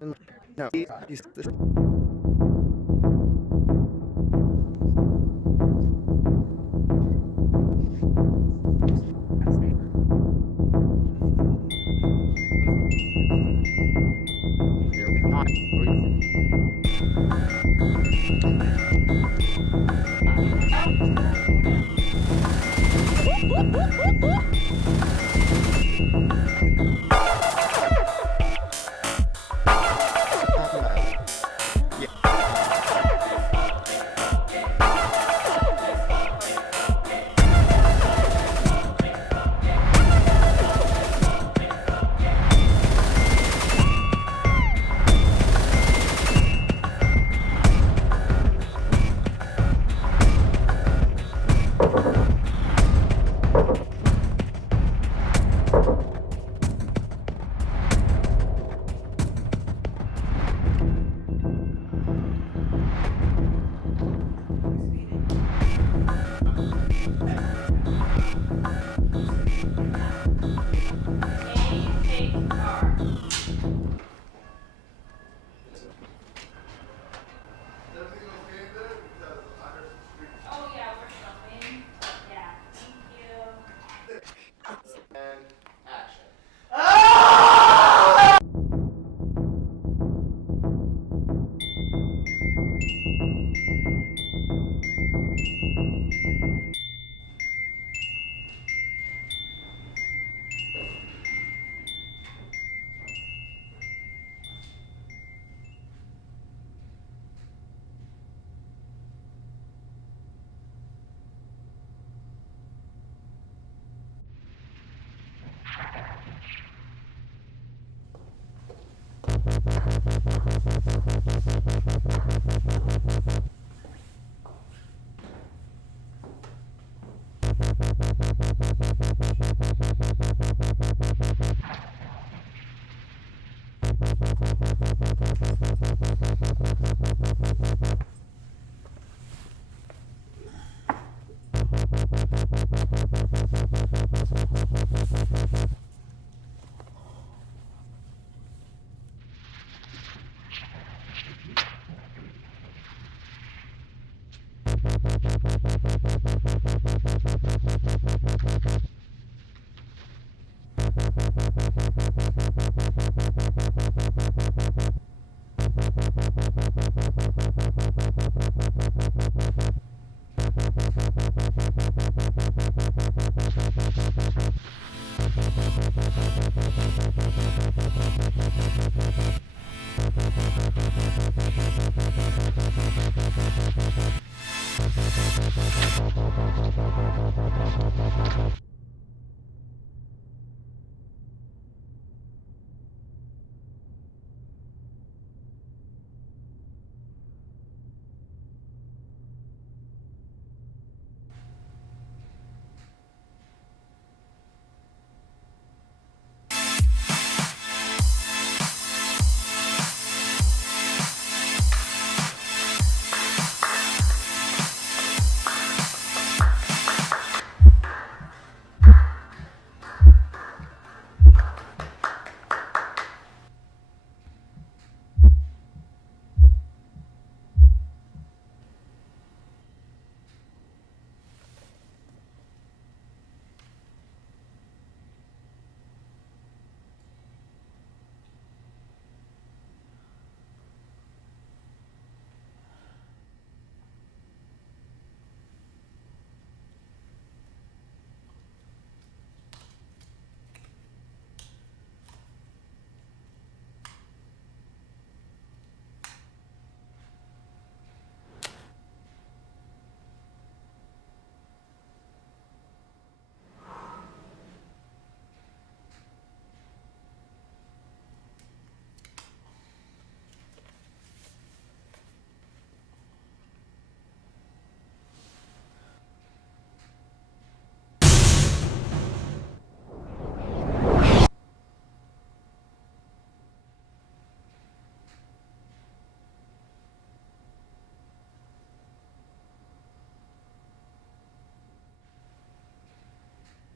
No, he's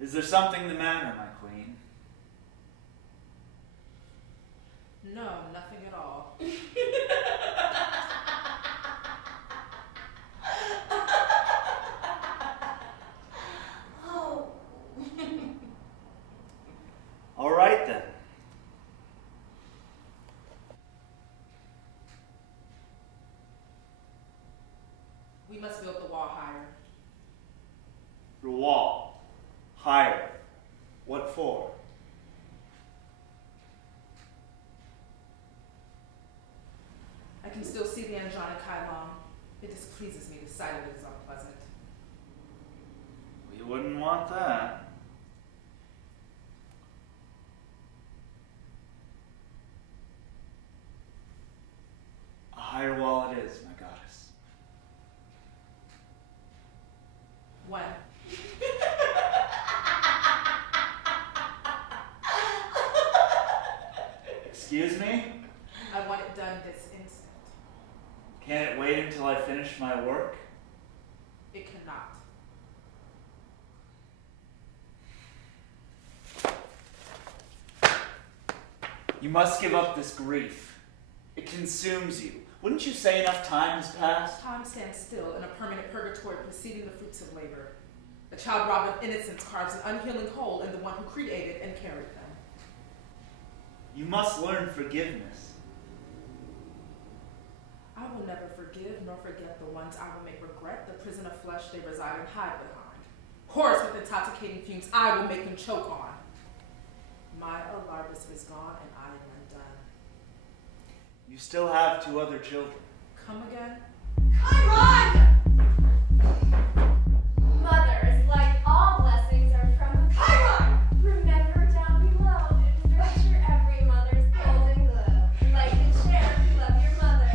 Is there something the matter, my queen? No, nothing at all. displeases me. The sight of it is unpleasant. We wouldn't want that. A higher wall it is, my goddess. When? Excuse me? I want it done this instant. Can't it wait until I finish my work? It cannot. You must give up this grief. It consumes you. Wouldn't you say enough time has passed? Time stands still in a permanent purgatory preceding the fruits of labor. A child robbed of innocence carves an unhealing hole in the one who created and carried them. You must learn forgiveness. I will never forgive nor forget the ones I will make regret the prison of flesh they reside and hide behind. Horrors with intoxicating fumes I will make them choke on. My alarmist is gone and I am undone. You still have 2 other children. Come again? Come on! Mothers, like all blessings, are from above. Come on! Remember down below, nurture every mother's golden glow. Like and share if you love your mother.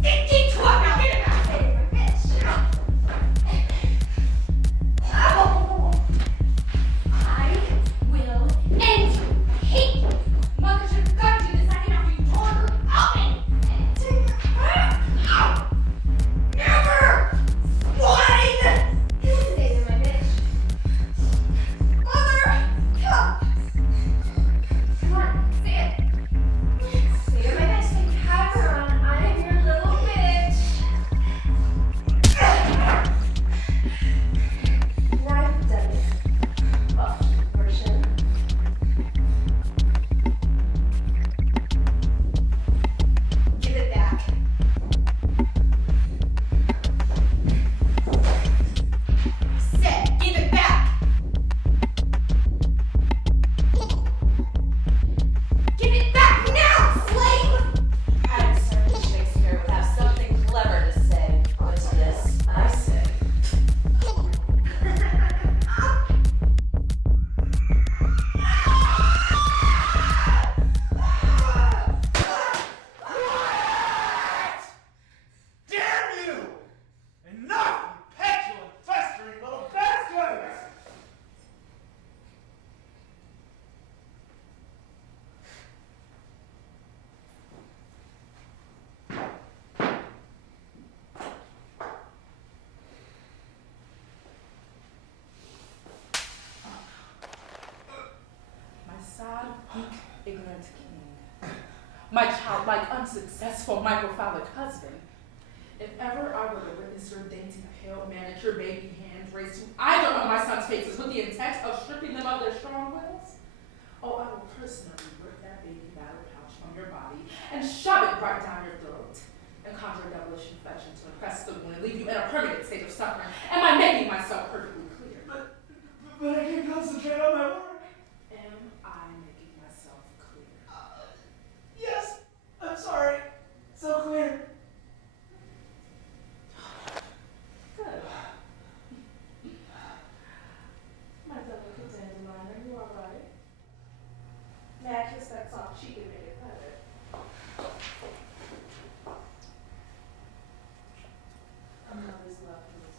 Get to up now! Get it back! Hey, my bitch! Oh! I will end you. Hate you. Mother should have gunned you the second after you tore her open. And take her out. Never! Swine! Stay there, my bitch. Mother! Come on, say it. Say it, my bitch. Say have her on. I am your little bitch. Now I've done it. Well, version. Give it back. Said, give it back. Give it back now, slave! I'm certain Shakespeare would have something clever to say. What's this? I say. Damn you! Enough, you petulant, festering little bastards! My sad, weak, ignorant king. My childlike, unsuccessful, microphallic husband. If ever I were to witness your dainty, pale, manicured baby hands raised to either of my sons' faces with the intent of stripping them of their strong wills, oh, I will personally rip that baby battered pouch from your body and shove it right down your throat and conjure devilish infection to impress the wound and leave you in a permanent state of suffering. Am I making myself perfectly clear? But I can't concentrate on my work. Am I making myself clear? Yes, I'm sorry. So clear. Good. My delicate dandelion, are you alright? May I kiss that soft cheek and make it better? A mother's love for this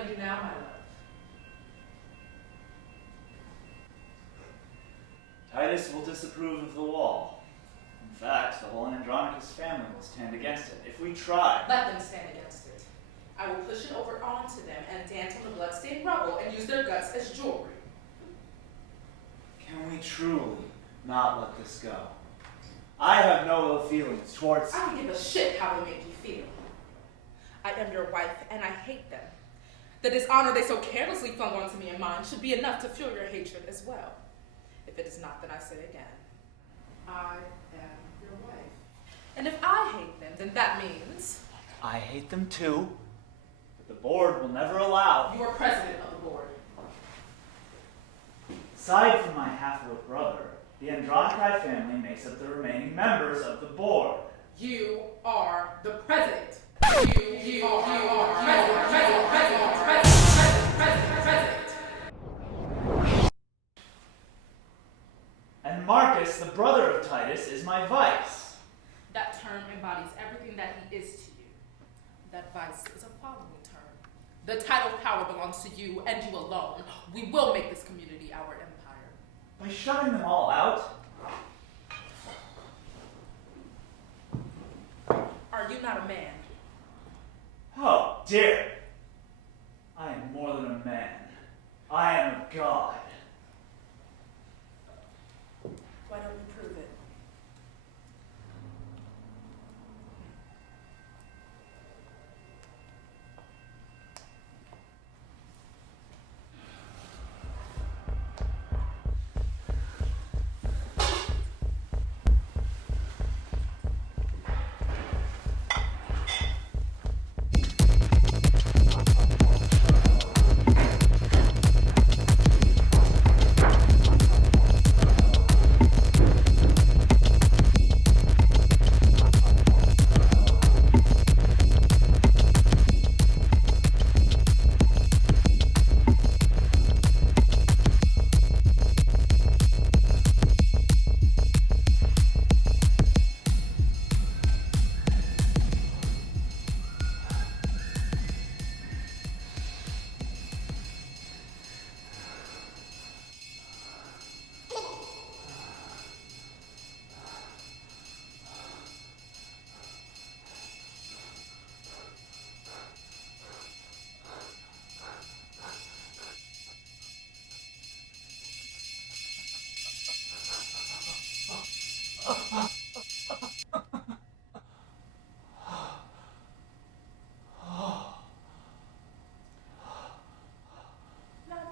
gonna do now, my love? Titus will disapprove of the wall. In fact, the whole Andronicus family will stand against it if we try. Let them stand against it. I will push it over onto them and dance on the bloodstained rubble and use their guts as jewelry. Can we truly not let this go? I have no ill feelings towards... I don't give a shit how they make you feel. I am your wife, and I hate them. The dishonor they so carelessly flung onto me and mine should be enough to fuel your hatred as well. If it is not, then I say again, I am your wife. And if I hate them, then that means... I hate them too, but the board will never allow... You are president of the board. Aside from my half-wit brother, the Andronici family makes up the remaining members of the board. You are the president. You are president. And Marcus, the brother of Titus, is my vice. That term embodies everything that he is to you. That vice is a following term. The title of power belongs to you and you alone. We will make this community our empire. By shutting them all out? Are you not a man? Oh, dear. I am more than a man. I am a god. Why don't we prove it?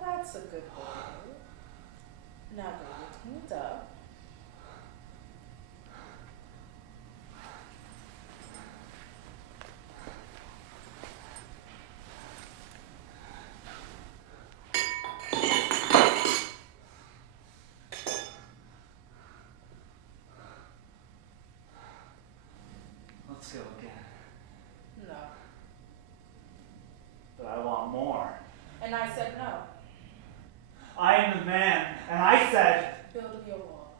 That's a good boy. Now go get cleaned up. Let's go again. No. But I want more. And I said no. I am the man, and I said... Build me a wall,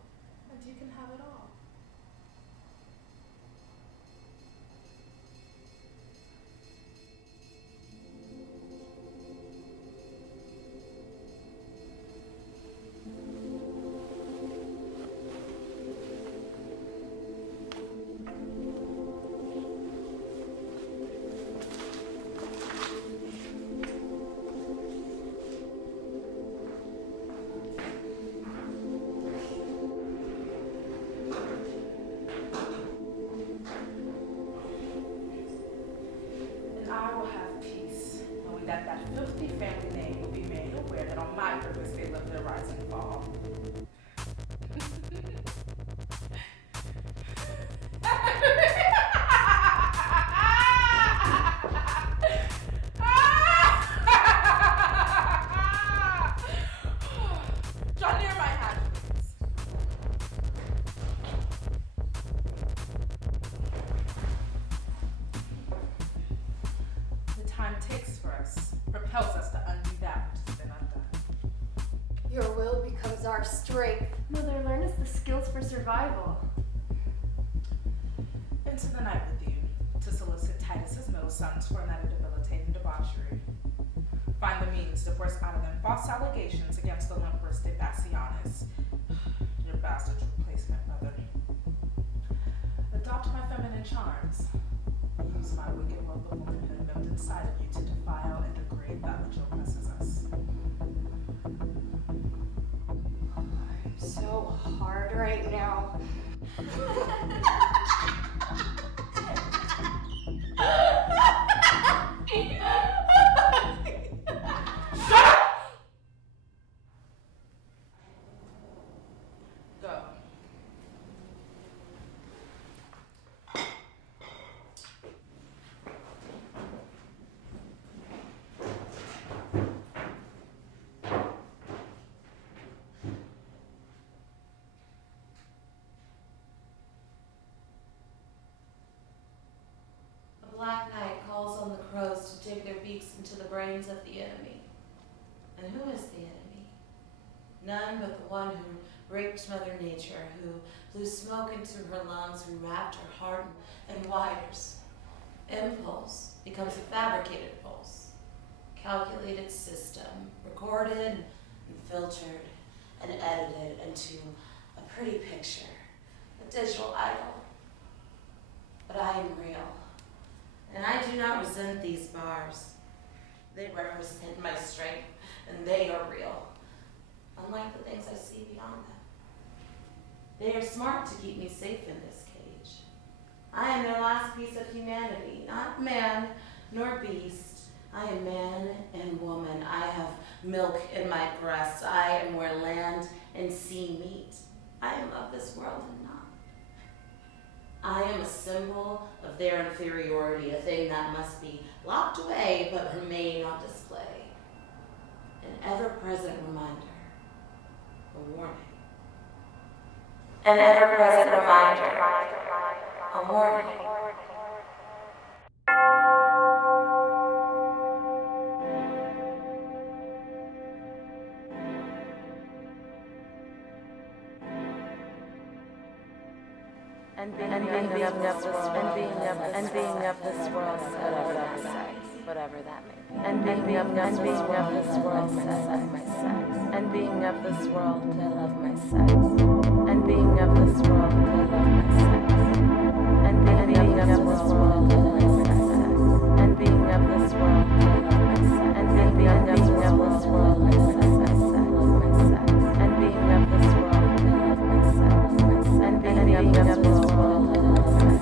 and you can have it all. I will have peace, knowing that that filthy family name will be made aware that on my purpose they love their rise and fall. Draw near my hand, please. The time takes for us, propels us to undo that which has been undone. Your will becomes our strength. Mother, learn us the skills for survival. Into the night with you, to solicit Titus's middle sons for another debilitating debauchery. Find the means to force out of them false allegations against the Empress Titus, your bastard's replacement mother. Adopt my feminine charms. Use my wicked world of womanhood built inside of you to defile and degrade that which oppresses us. I'm so hard right now. Go. A black night calls on the crows to dig their beaks into the brains of the enemy. And who is the enemy? None but the one who raped Mother Nature, who blew smoke into her lungs, who wrapped her heart in wires. Impulse becomes a fabricated pulse, calculated system, recorded and filtered and edited into a pretty picture, a digital idol. But I am real, and I do not resent these bars. They represent my strength, and they are real, unlike the things I see beyond them. They are smart to keep me safe in this cage. I am their last piece of humanity, not man nor beast. I am man and woman. I have milk in my breast. I am where land and sea meet. I am of this world and not. I am a symbol of their inferiority, a thing that must be locked away but remain on display. An ever-present reminder, a warning. An ever-present reminder, a warning. And being of this world, whatever that may be. And being of this world, I love my sex. And being of this world, I love my sex. And being of this world, I love my sex. And being of this world, I love my sex. And being of this world, I love my sex. And being of this world, I love my sex. And being of this world, I love my sex. And being of this world, I love my sex.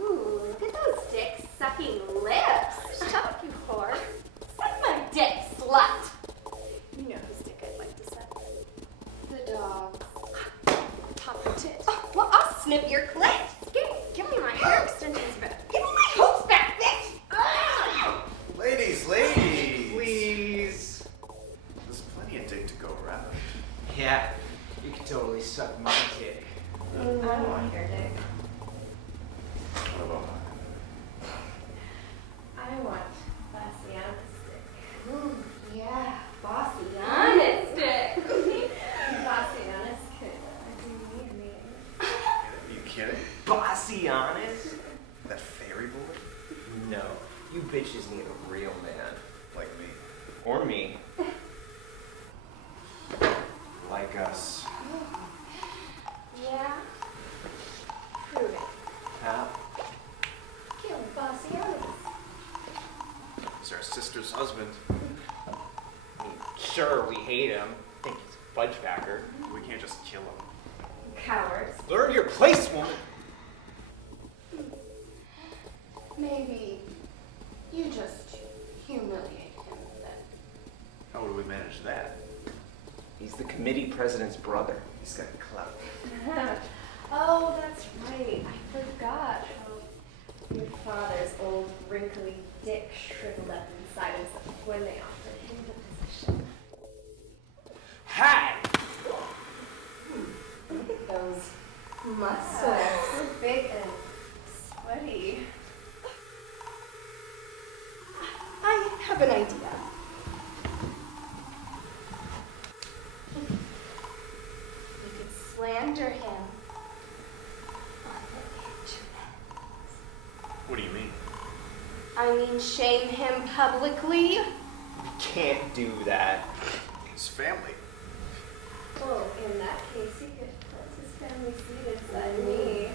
Ooh, look at those dick-sucking lips. Shut up, you whore. Suck my dick, slut. You know whose dick I'd like to suck. The dog. Pop your tit. Oh, well, I'll snip your clit. Give me my hair extensions back. Give me my hoops back, bitch. Ah! Ladies, please. There's plenty of dick to go around. Yeah, you could totally suck my dick. I don't want your dick. What about mine? I want Bassiana's dick. Ooh, yeah, Bassiana's dick. Bassiana's Bassianus? That fairy boy? No. You bitches need a real man. Like me. Or me. Like us. Yeah? Prove it. How? Kill Bassianus. He's our sister's husband. I mean, sure, we hate him. Think he's a fudgebacker. We can't just kill him. Cowards. Learn your place, woman! Maybe you just humiliate him then. How would we manage that? He's the committee president's brother. He's got clout. Oh, that's right. I forgot how your father's old wrinkly dick shriveled up inside himself when they offered him the position. Hey! Look at those muscles. So big and sweaty. I have an idea. We could slander him on the internet. What do you mean? I mean, shame him publicly. We can't do that. His family. Well, in that case, he could put his family seat inside me.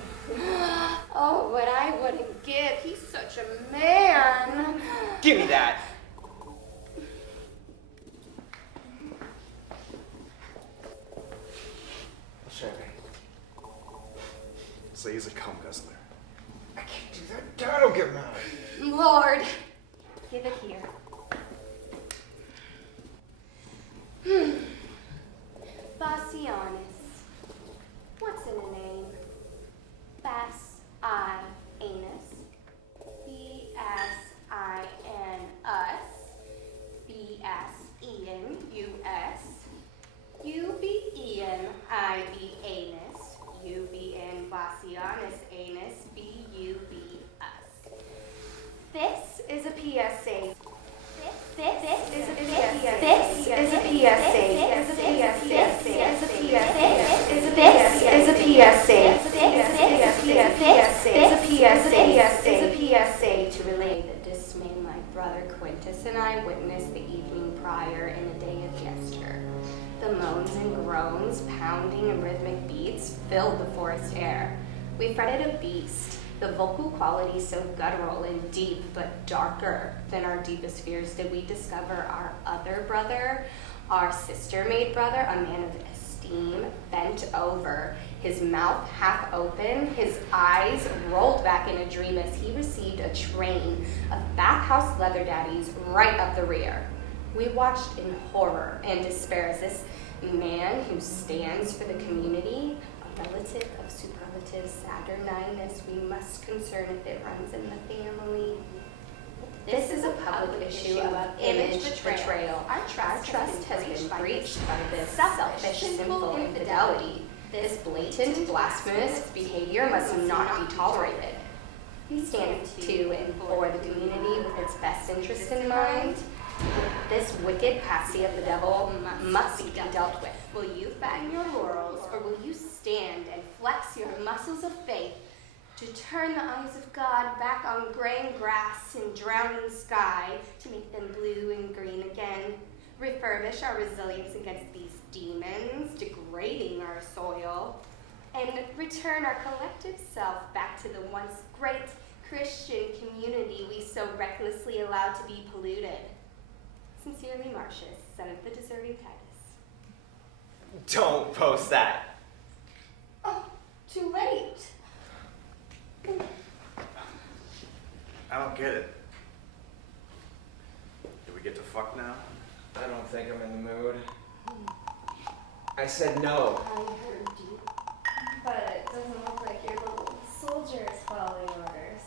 Oh, what I wouldn't give. He's such a man. Give me that! I'll show you. Say he's a cum guzzler. I can't do that. Dad'll get mad. Lord, give it here. Bassianus. What's in a name? Bass-I-anus. B-S-I-N-us. B-S-E-N-U-S. You be Ian, I be anus. You be in Bassianus anus. Be you be us. This is a PSA. This is a PSA. This is a PSA. This is a PSA. This is a PSA. This is a PSA. This is a PSA to relay the dismay my brother Quintus and I witnessed the evening prior in a day of yester. The moans and groans, pounding and rhythmic beats filled the forest air. We fretted a beast, the vocal quality so guttural and deep but darker than our deepest fears did we discover our other brother, our sister-made brother, a man of esteem, bent over, his mouth half open, his eyes rolled back in a dream as he received a train of bathhouse leather daddies right up the rear. We watched in horror and despair as this man who stands for the community, a relative of superlative saturnineness, we must concern if it runs in the family. This is a public issue of image betrayal. Our trust has been breached by this selfish, sinful infidelity. This blatant, blasphemous behavior must not be tolerated. We stand to and for the community with its best interests in mind. This wicked patsy of the devil must be dealt with. Will you fatten your laurels, or will you stand and flex your muscles of faith to turn the eyes of God back on graying grass and drowning sky to make them blue and green again? Refurbish our resilience against these demons degrading our soil, and return our collective self back to the once great Christian community we so recklessly allowed to be polluted. Sincerely, Marcius, son of the deserting Titus. Don't post that. Oh, too late. I don't get it. Do we get to fuck now? I don't think I'm in the mood. I said no. I heard you. But it doesn't look like your little soldier is following orders.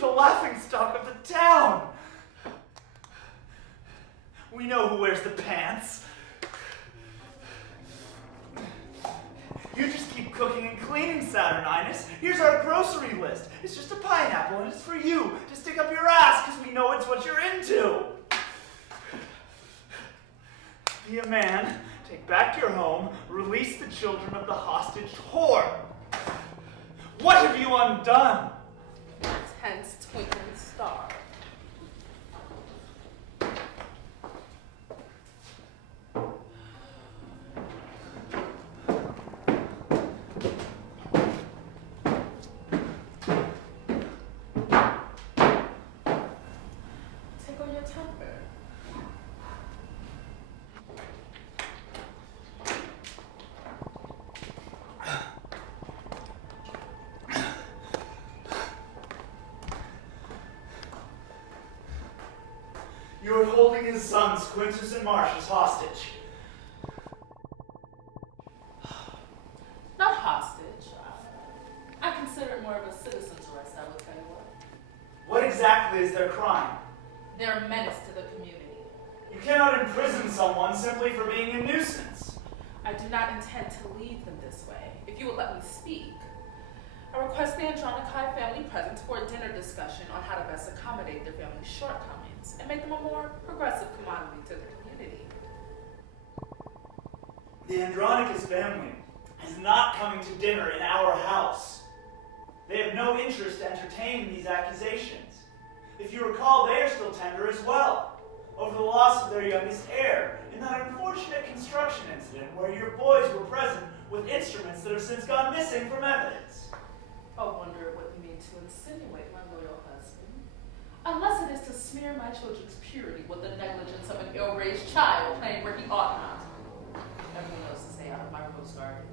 the laughingstock of the town. We know who wears the pants. You just keep cooking and cleaning, Saturninus. Here's our grocery list. It's just a pineapple, and it's for you to stick up your ass, because we know it's what you're into. Be a man, take back your home, release the children of the hostage whore. What have you undone? Tense twinkling star. Tickle your temper. You are holding his sons, Quintus and Marcius, hostage. Not hostage. I consider it more of a citizen's arrest, I will tell you what. What exactly is their crime? They're a menace to the community. You cannot imprison someone simply for being a nuisance. I do not intend to leave them this way. If you would let me speak, I request the Andronici family present for a dinner discussion on how to best accommodate their family's shortcomings and make them a more progressive commodity to the community. The Andronicus family is not coming to dinner in our house. They have no interest to entertain these accusations. If you recall, they are still tender as well, over the loss of their youngest heir in that unfortunate construction incident where your boys were present with instruments that have since gone missing from evidence. I wonder what you mean to insinuate, my loyal husband. Unless it is to smear my children's purity with the negligence of an ill-raised child playing where he ought not. Everyone knows to stay out of my rose garden.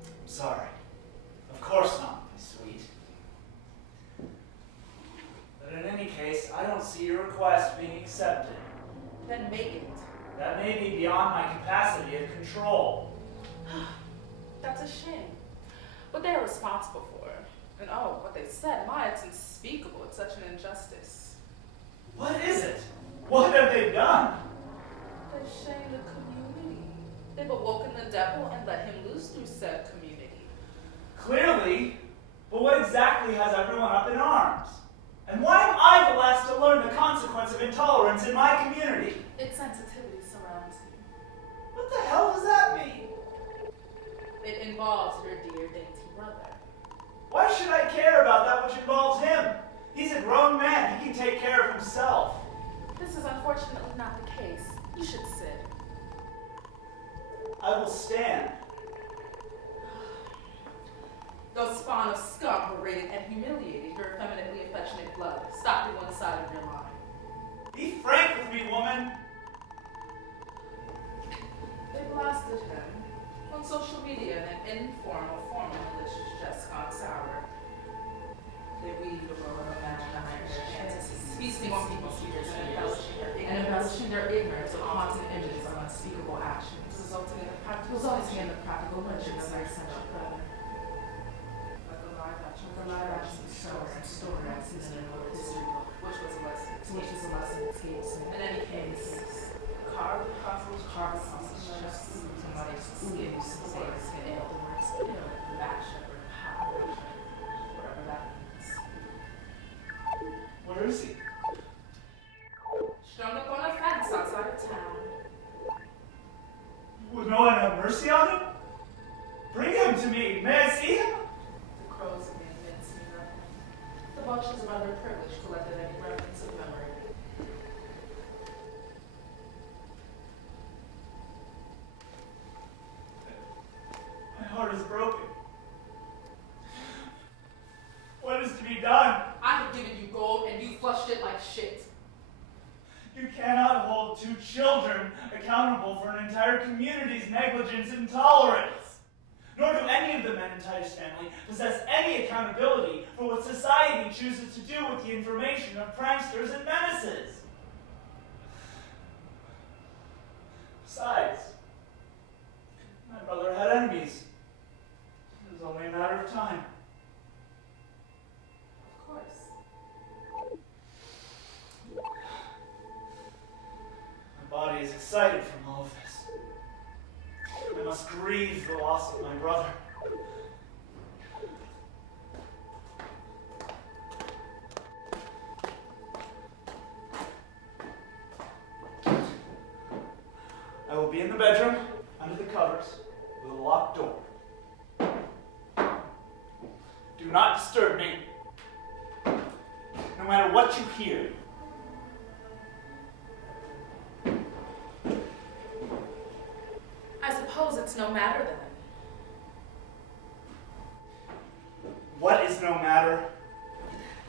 I'm sorry. Of course not, my sweet. But in any case, I don't see your request being accepted. Then make it. That may be beyond my capacity of control. That's a shame. What they are responsible for. And oh, what they said, my, it's unspeakable. It's such an injustice. What is it? What have they done? They've shamed the community. They've awoken the devil and let him loose through said community. Clearly, but what exactly has everyone up in arms? And why am I the last to learn the consequence of intolerance in my community? Its sensitivity surrounds you. What the hell does that mean? It involves your dear dainty brother. Why should I care about that which involves him? He's a grown man. He can take care of himself. This is unfortunately not the case. You should sit. I will stand. Those spawn of scum berated and humiliated your effeminately affectionate blood. Stop at one side of your line. Be frank with me, woman. They blasted him on social media in an informal, formal, malicious jest gone sour. They weaved a world of imaginary fantasies, feasting on people's fears and embellishing their ignorance of haunting images of unspeakable actions, resulting in the practical lynching of their essential brother. The live action story I've seen in a history book, which was a lesson escapes me. In any case, carved apostles, just somebody's skin, somebody's skin, the words, the back shepherd, power, whatever that means. Where is he? Strung up on a fence outside of town. Would no one have mercy on him? Bring him to me. May I see him? The crows of being minced near him. The vultures of underprivileged collected any remnants of memory. My heart is broken. What is to be done? I have given you gold and you flushed it like shit. You cannot hold two children accountable for an entire community's negligence and intolerance. Nor do any of the men in Titus' family possess any accountability for what society chooses to do with the information of pranksters and menaces. Besides, my brother had enemies. It was only a matter of time. Of course. the bedroom, under the covers, with a locked door. Do not disturb me. No matter what you hear. I suppose it's no matter then. What is no matter?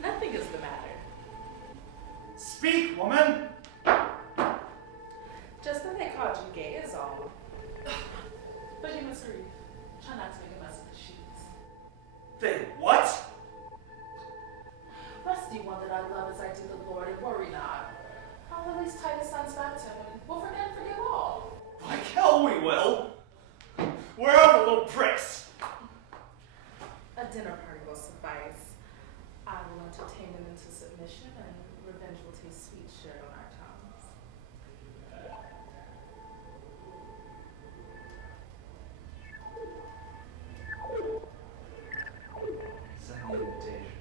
Nothing is the matter. Speak, woman! Just that they called you gay is all. But you must read. Try not to make a mess of the sheets. They what? Rest you one that I love as I do the Lord, and worry not. I'll release Titus Son's back to him, and we'll forget and forgive all. Like hell we will. Where are the little pricks? A dinner party will suffice. I will entertain them into submission, and revenge will taste sweet shared on our tongues. Send the invitations.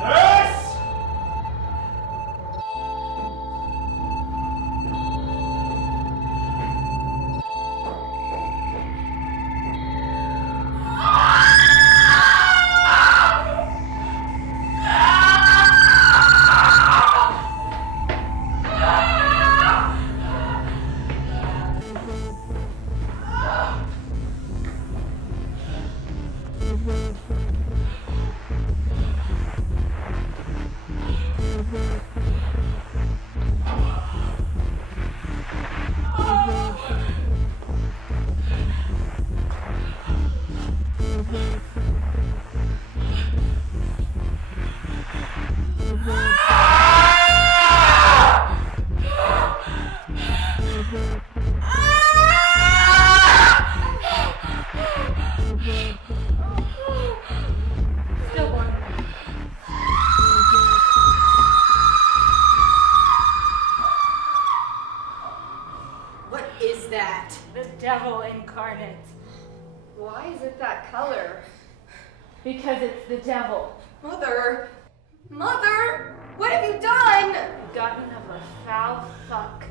Nurse! What is that? The devil incarnate. Why is it that color? Because it's the devil. Mother! Mother! What have you done? Gotten of a foul fuck.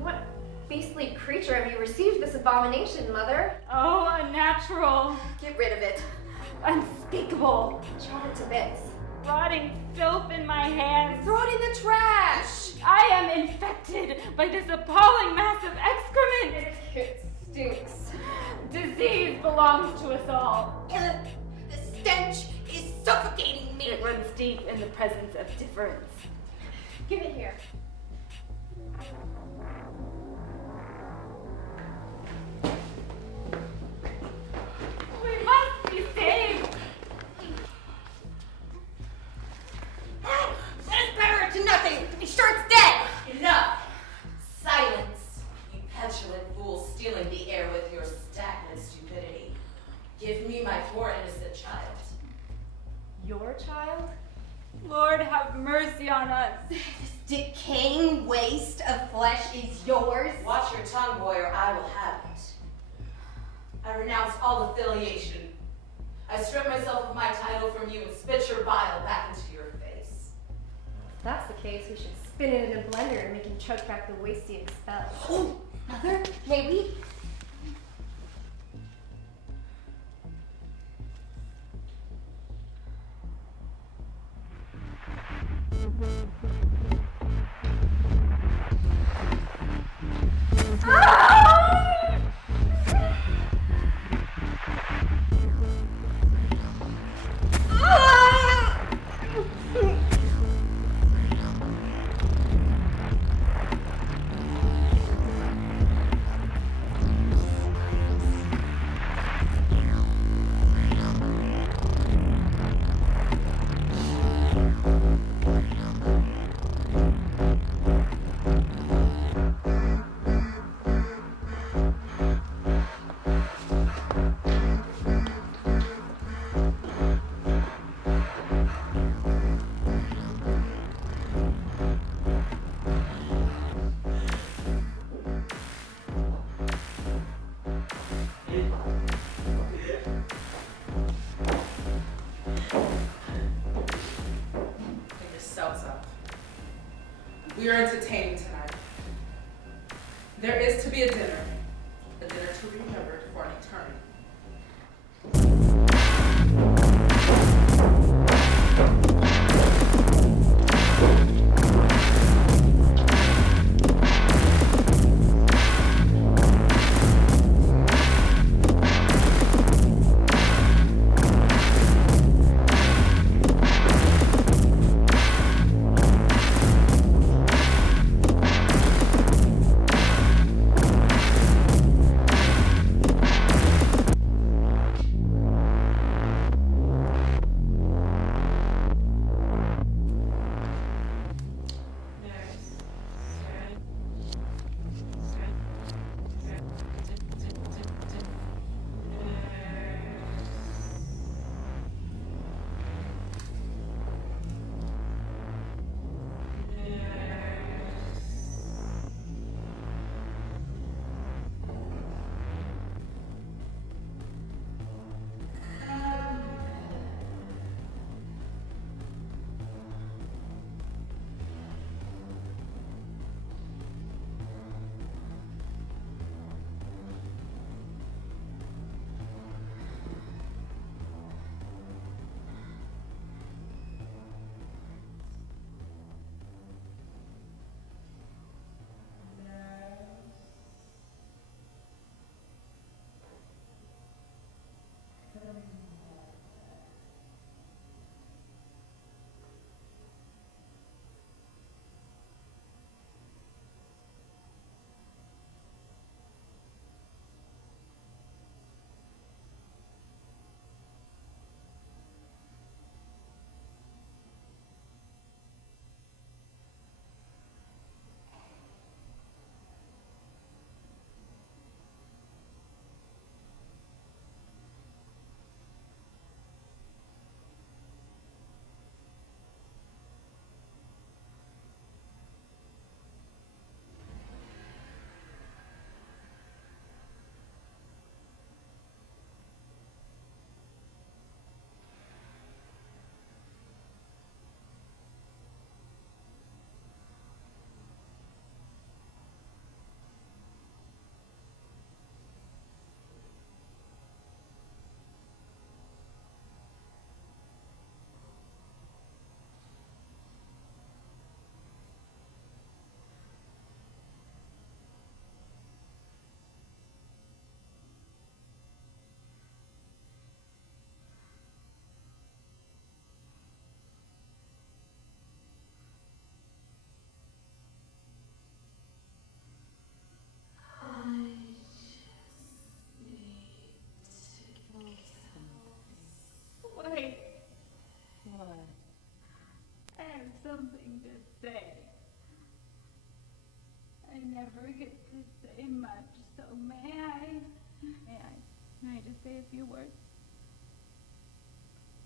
What beastly creature have you received this abomination, Mother? Oh, unnatural. Get rid of it. Unspeakable. Chop it to bits. Rotting filth in my hands. Throw it in the trash! I am infected by this appalling mass of excrement. It stinks. Disease belongs to us all. The stench is suffocating me. It runs deep in the presence of difference. Give it here. We must be saved. That is better to nothing. To be sure it's dead. Enough! Silence, you petulant fool stealing the air with your stagnant stupidity. Give me my poor innocent child. Your child? Lord, have mercy on us. This decaying waste of flesh is yours. Watch your tongue, boy, or I will have it. I renounce all affiliation. I strip myself of my title from you and spit your bile back into your face. If that's the case, we should spin it in a blender and make him choke back the waste he expelled. Oh, Mother, may we? We are entertaining tonight. There is to be a dinner to be remembered for an eternity. Wait. What? I have something to say. I never get to say much, so may I? May I just say a few words?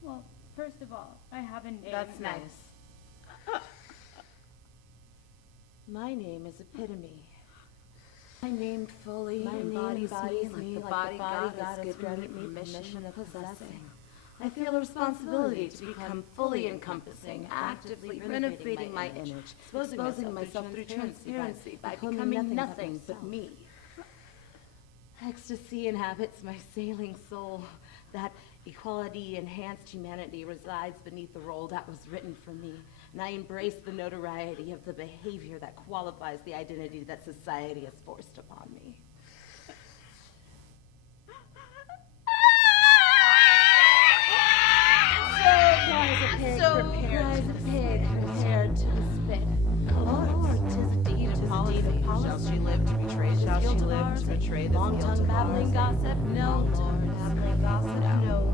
Well, first of all, I have a name. That's nice. My name is Epitome. My name fully embodies me like the body God has given me permission of possessing. I feel a responsibility to become fully encompassing, actively renovating my image, exposing myself through transparency by becoming nothing but me. Ecstasy inhabits my sailing soul. That equality-enhanced humanity resides beneath the role that was written for me, and I embrace the notoriety of the behavior that qualifies the identity that society has forced upon me. So cries a pig prepared to spit. Oh, 'tis a deed of policy. Shall she live to betray this guilt of ours? Long-tongue babbling gossip? No, long-tongue babbling gossip? No.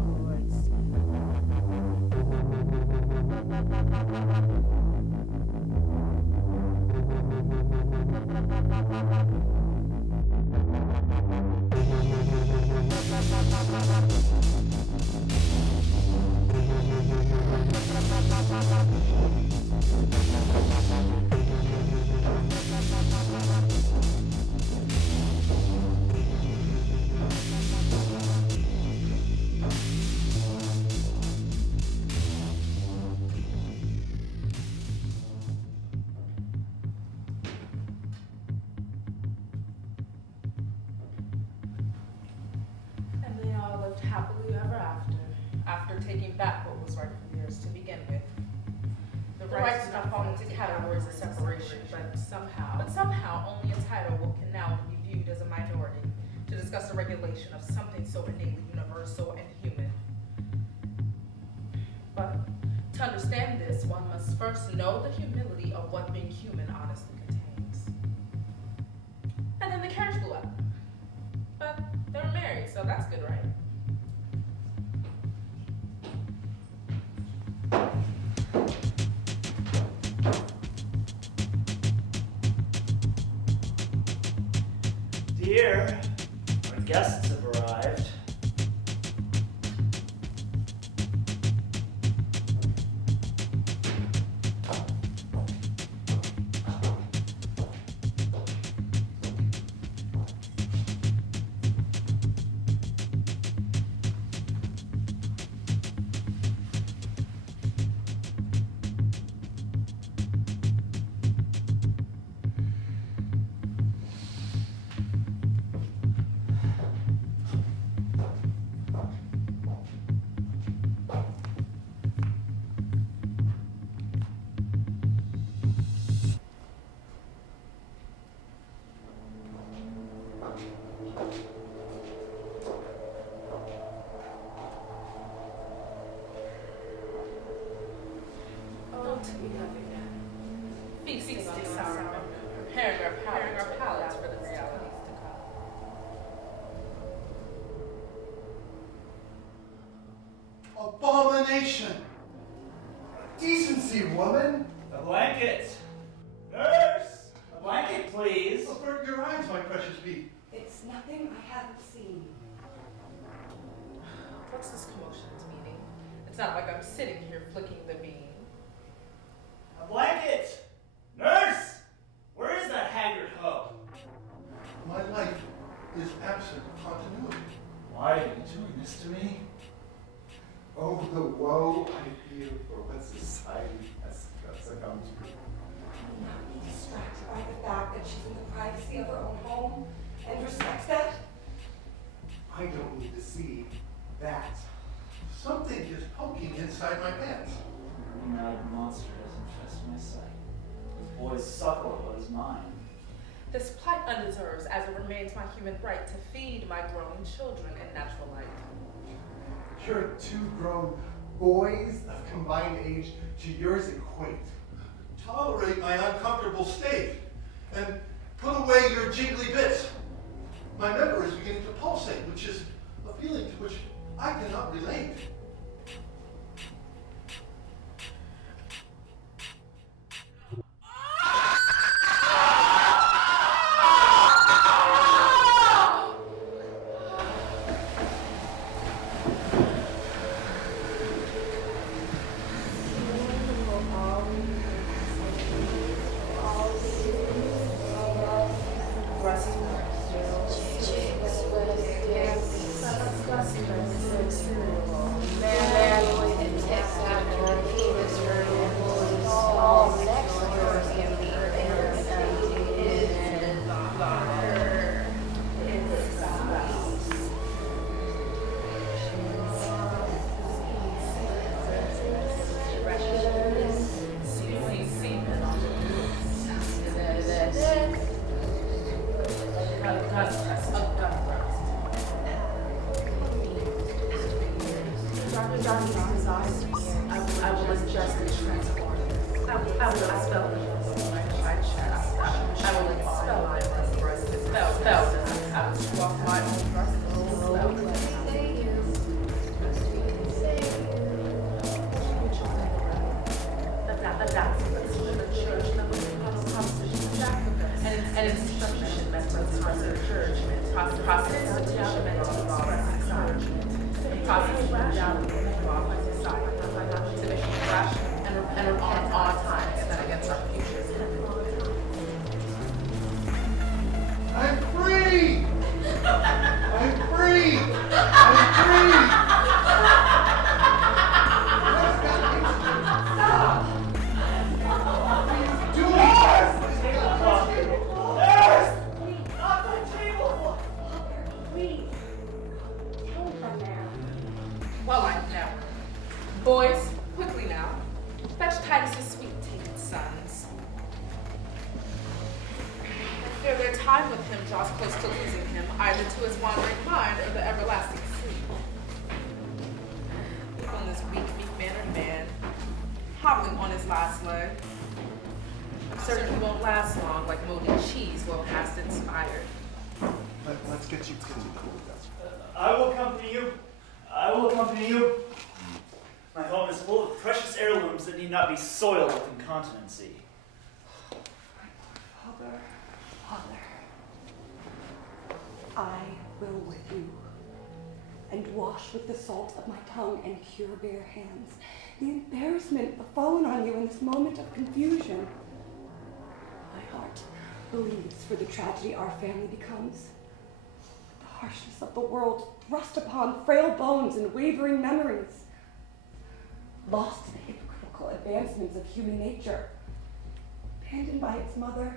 taking back what was right from yours to begin with. The rights do not fall into categories of separation, but somehow only a title can now be viewed as a minority to discuss the regulation of something so innately universal and human. But to understand this, one must first know the humility of what being human honestly contains. And then the carriage blew up. But they were married, so that's good, right? Dear, our guests have arrived. Feasting on sour, preparing our palates for the realities to come. Abomination! Decency, woman! A blanket. Nurse! A blanket, please. Avert your eyes, my precious bee. It's nothing I haven't seen. What's this commotion at the meeting? It's not like I'm sitting here flicking the bean. A blanket! Nurse! Where is that haggard hoe? My life is absent of continuity. Why are you doing this to me? Oh, the woe I feel for what society has succumbed to. Will not be distracted by the fact that she's in the privacy of her own home and respects that. I don't need to see that. Something is poking inside my pants. A green-eyed monster has infested my sight. This boy's suckle was mine. This plight undeserves, as it remains my human right to feed my growing children in natural light. Your two grown boys of combined age to yours equate. Tolerate my uncomfortable state and put away your jiggly bits. My member is beginning to pulsate, which is a feeling to which I cannot relate. draws close to losing him, either to his wandering mind or the everlasting sea. Even this weak, meek-mannered man, hobbling on his last leg. I'm certain he won't last long like moldy cheese Will hast inspired. Let's get you cool. I will accompany you. I will accompany you. My home is full of precious heirlooms that need not be soiled with incontinency. Father, I will with you, and wash with the salt of my tongue and pure bare hands the embarrassment fallen on you in this moment of confusion. My heart bleeds for the tragedy our family becomes. The harshness of the world thrust upon frail bones and wavering memories. Lost in the hypocritical advancements of human nature. Abandoned by its mother.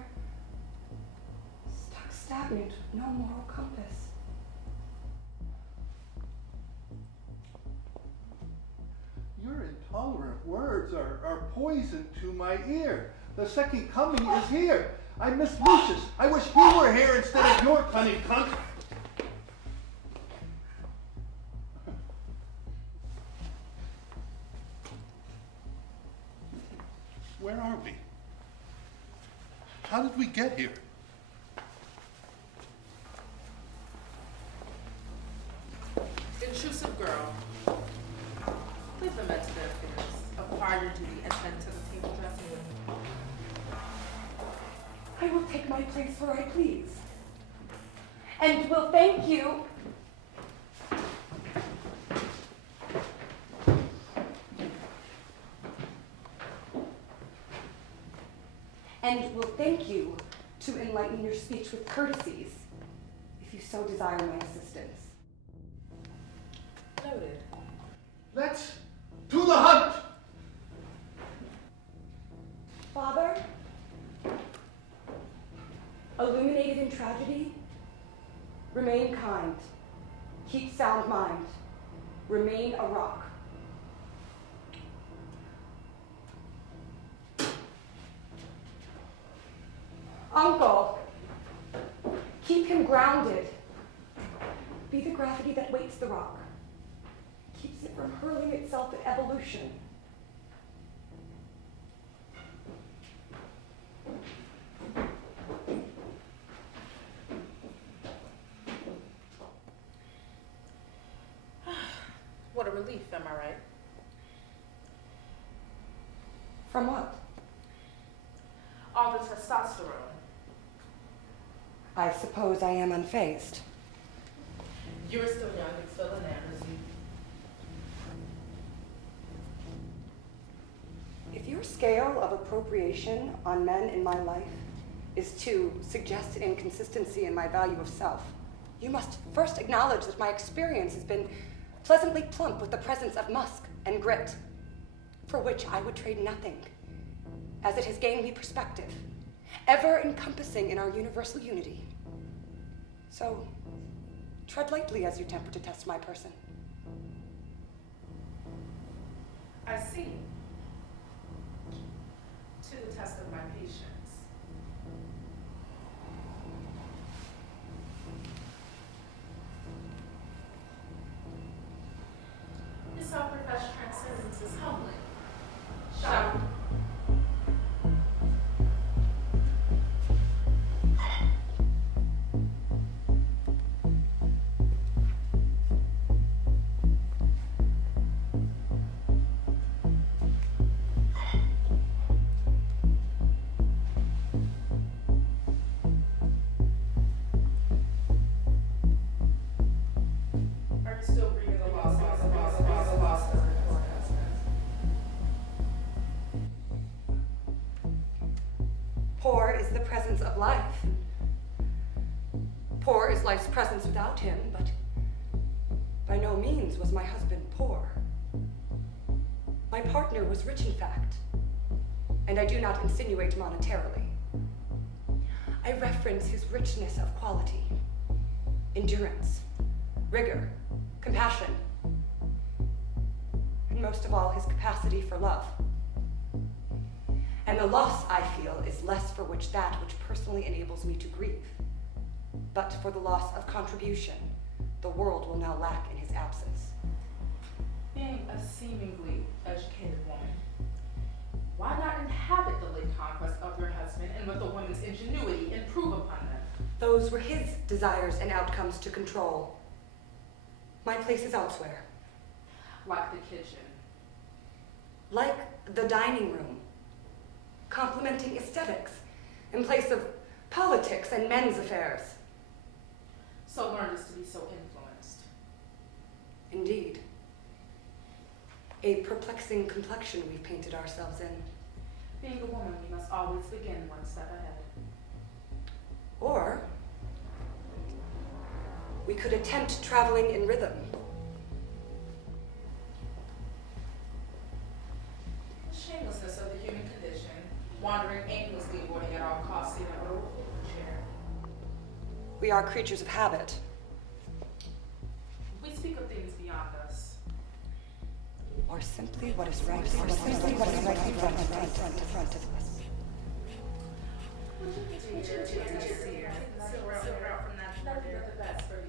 Stuck stagnant with no moral compass. Your intolerant words are poison to my ear. The second coming is here. I miss Lucius. I wish he were here instead of your cunning cunt. Where are we? How did we get here? Intrusive girl. Leave the men to their affairs. Acquire your duty and tend to the table dressing room. I will take my place where I please, and will thank you. And will thank you to enlighten your speech with courtesies, if you so desire my assistance. Noted. Let's to the hunt! Father, illuminated in tragedy, remain kind, keep sound mind, remain a rock. Uncle, keep him grounded. Be the gravity that weights the rock, keeps it from hurling itself at evolution. What a relief, am I right? From what? All the testosterone. I suppose I am unfazed. You're still young and still enamours you. If your scale of appropriation on men in my life is to suggest an inconsistency in my value of self, you must first acknowledge that my experience has been pleasantly plump with the presence of musk and grit, for which I would trade nothing, as it has gained me perspective, ever encompassing in our universal unity. So, tread lightly as you temper to test my person. I see. To the test of my patience. Your self-professed transcendence is humbling. Shout. Are you still breathing the lost? Poor is the presence of life. Poor is life's presence without him, but by no means was my husband poor. My partner was rich in fact, and I do not insinuate monetarily. I reference his richness of quality, endurance, rigor, compassion, and most of all, his capacity for love. And the loss I feel is less for which that which personally enables me to grieve. But for the loss of contribution, the world will now lack in his absence. Being a seemingly educated woman, why not inhabit the late conquest of your husband and with a woman's ingenuity improve upon them? Those were his desires and outcomes to control. My place is elsewhere. Like the kitchen. Like the dining room. Complementing aesthetics in place of politics and men's affairs. So learned us to be so influenced. Indeed. A perplexing complexion we've painted ourselves in. Being a woman, we must always begin one step ahead. Or we could attempt traveling in rhythm. The shamelessness of the human condition, wandering aimlessly, avoiding at all costs, even over the chair. We are creatures of habit. We speak of things beyond us. Or simply what is right in front of us.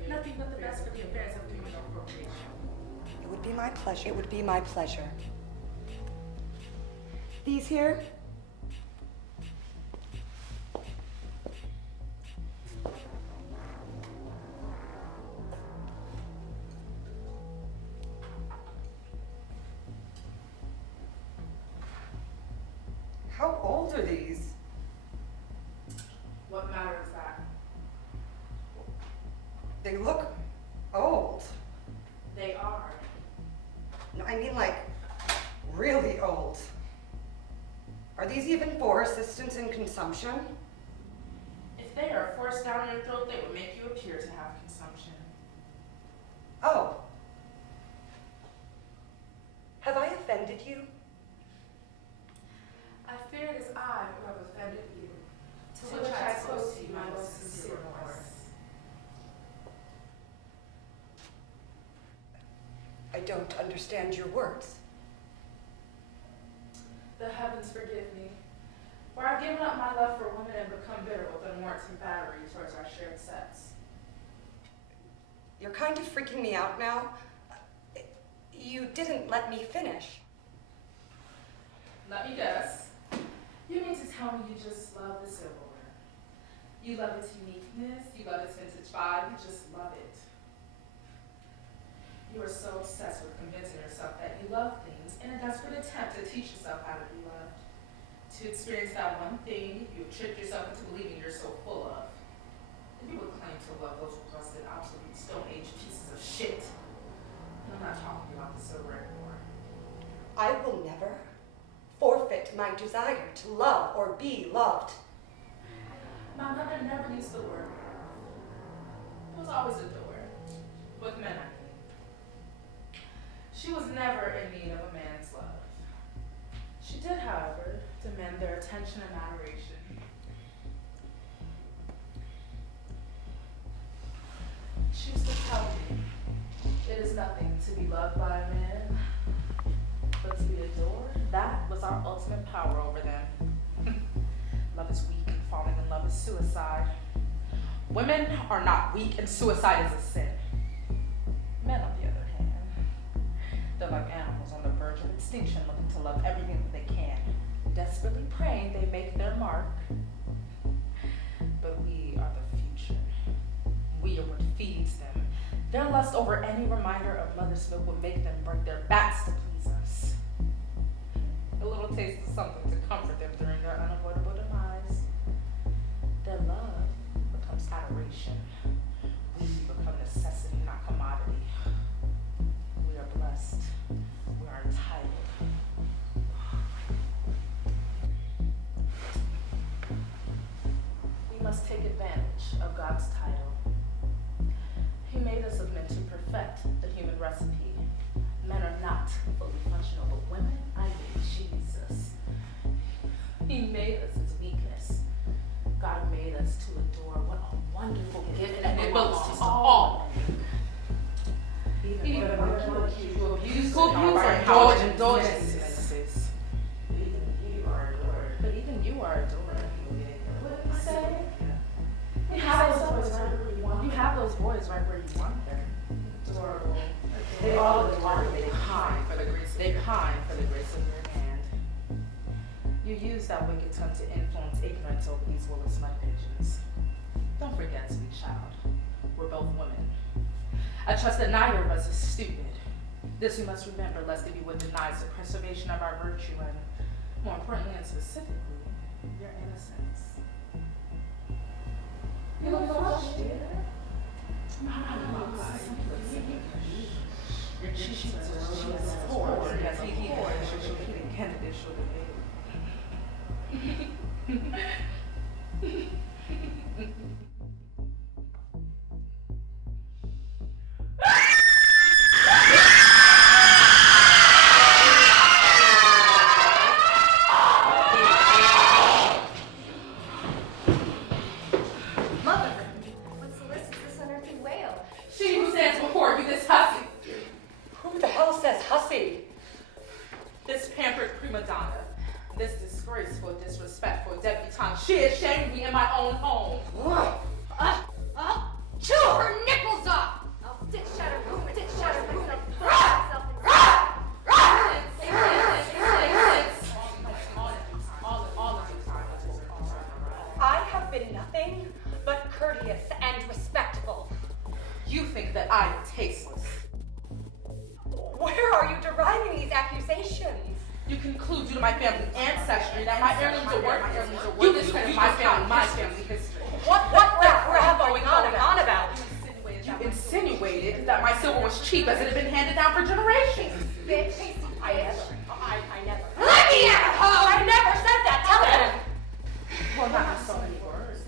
Nothing but the best for the affairs of human appropriation. It would be my pleasure. It would be my pleasure. These here? How old are these? What matter is that? They look old. They are. No, I mean like really old. Are these even for assistance in consumption? If they are forced down your throat, they would make you appear to have consumption. Oh. Have I offended you? I fear it is I who have offended you, to which I close to you my most sincere remorse. I don't understand your words. The heavens forgive me, for I've given up my love for women and become bitter with unwarranted battery towards our shared sex. You're kind of freaking me out now. You didn't let me finish. Let me guess. You mean to tell me you just love the silverware? You love its uniqueness, you love its vintage vibe, you just love it. You are so obsessed with convincing yourself that you love things in a desperate attempt to teach yourself how to be loved. To experience that one thing you've tricked yourself into believing you're so full of. And you would claim to love those rusted, obsolete, Stone Age pieces of shit. And I'm not talking about the silverware anymore. I will never forfeit my desire to love or be loved. My mother never used the word love. It was always a door. With men, I mean. She was never in need of a man's love. She did, however, demand their attention and adoration. She used to tell me, it is nothing to be loved by a man, but to be adored, that was our ultimate power over them. Love is weak and falling in love is suicide. Women are not weak and suicide is a sin. Men, on the other hand, they're like animals on the verge of extinction, looking to love everything that they can, desperately praying they make their mark. But we are the future. We are what feeds them. Their lust over any reminder of mother's milk would make them break their backs to please us. A little taste of something to comfort them during their unavoidable demise. Their love becomes adoration. We become necessity, not commodity. We are blessed. We are entitled. We must take advantage of God's title. He made us of men to perfect the human recipe. Men are not fully functional, but women, I mean Jesus. He made us his weakness. God made us to adore. What a wonderful gift, and it belongs to all. Even who abuse our indulgences. Even you are adored. But even you are adored. What did he say? We have ourselves You use that wicked tongue to influence ignorance over these willis mud pigeons. Don't forget, sweet child, we're both women. I trust that neither of us is stupid. This we must remember, lest it be what denies the preservation of our virtue and, more importantly and specifically, your innocence. You look flushed, dear. Your cheeks are forward as he pours your repeating candidate should be. Mother, what solicits this unearthly wail? She who stands before you, this hussy. Who the hell says hussy? This pampered prima donna. This disgraceful, disrespectful debutante. She ashamed me in my own home. I'll chew her nipples off! I'll stitch out her boom, stitch out her boom, and throw myself in her. All of you time. I have been nothing but courteous and respectful. You think that I am tasteless. Where are you deriving these accusations? You conclude due to my family ancestry that my heirlooms are worth. You discredit my family history. What crap are you going on about? You insinuated that my silver was cheap as it had been handed down for generations. Bitch. I never. Let me out! Oh, I never said that. Tell him. Well, not in so many words.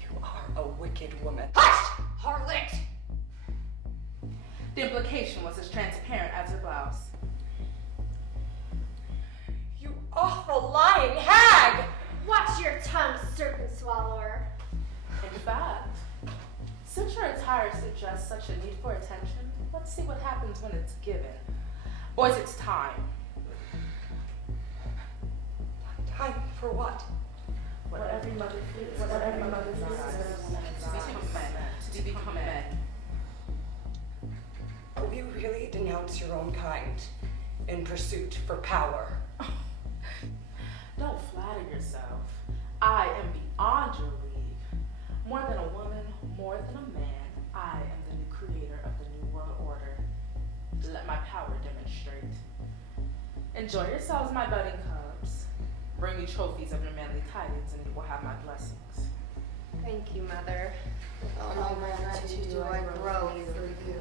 You are a wicked woman. Hush! Harlot! The implication was as transparent as her blouse. You awful lying hag! Watch your tongue, serpent swallower. In fact, since your attire suggests such a need for attention, let's see what happens when it's given. Boys, it's time. Time for what? Whatever your mother feels, whatever your mother desires, to become men. Will you really denounce your own kind in pursuit for power? Don't flatter yourself. I am beyond your league. More than a woman, more than a man, I am the new creator of the new world order. Let my power demonstrate. Enjoy yourselves, my budding cubs. Bring me trophies of your manly tidings, and you will have my blessings. Thank you, Mother. With all my gratitude do I grow through you.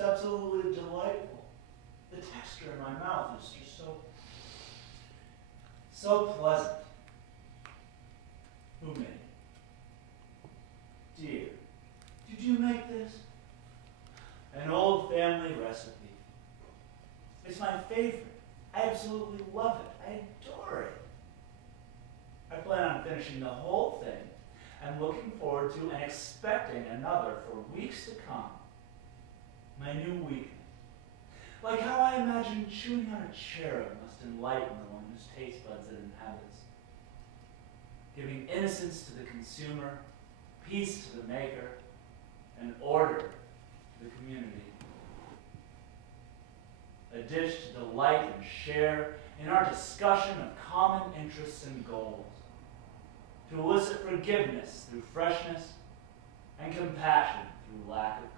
It's absolutely delightful. The texture in my mouth is just so pleasant. Who made it? Dear, did you make this? An old family recipe. It's my favorite. I absolutely love it. I adore it. I plan on finishing the whole thing and looking forward to and expecting another for weeks to come. My new weakness. Like how I imagine chewing on a cherub must enlighten the one whose taste buds it inhabits. Giving innocence to the consumer, peace to the maker, and order to the community. A dish to delight and share in our discussion of common interests and goals. To elicit forgiveness through freshness and compassion through lack of cause.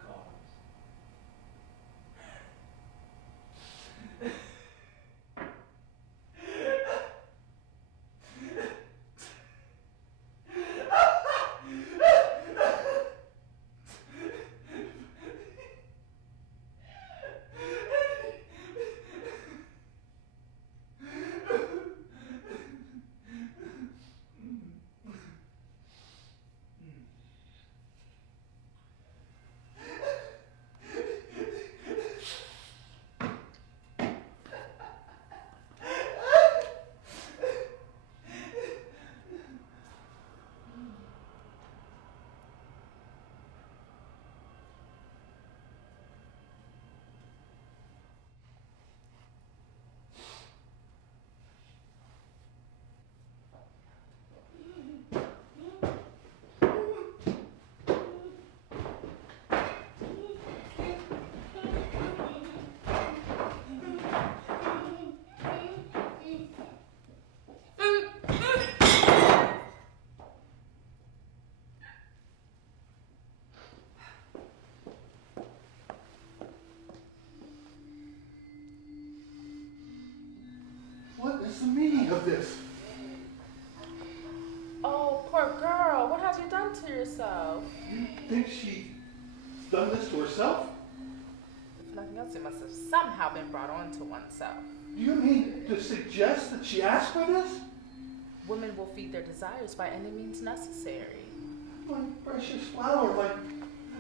What is the meaning of this? Oh, poor girl. What have you done to yourself? You think she's done this to herself? If nothing else, it must have somehow been brought on to oneself. Do you mean to suggest that she asked for this? Women will feed their desires by any means necessary. My precious flower,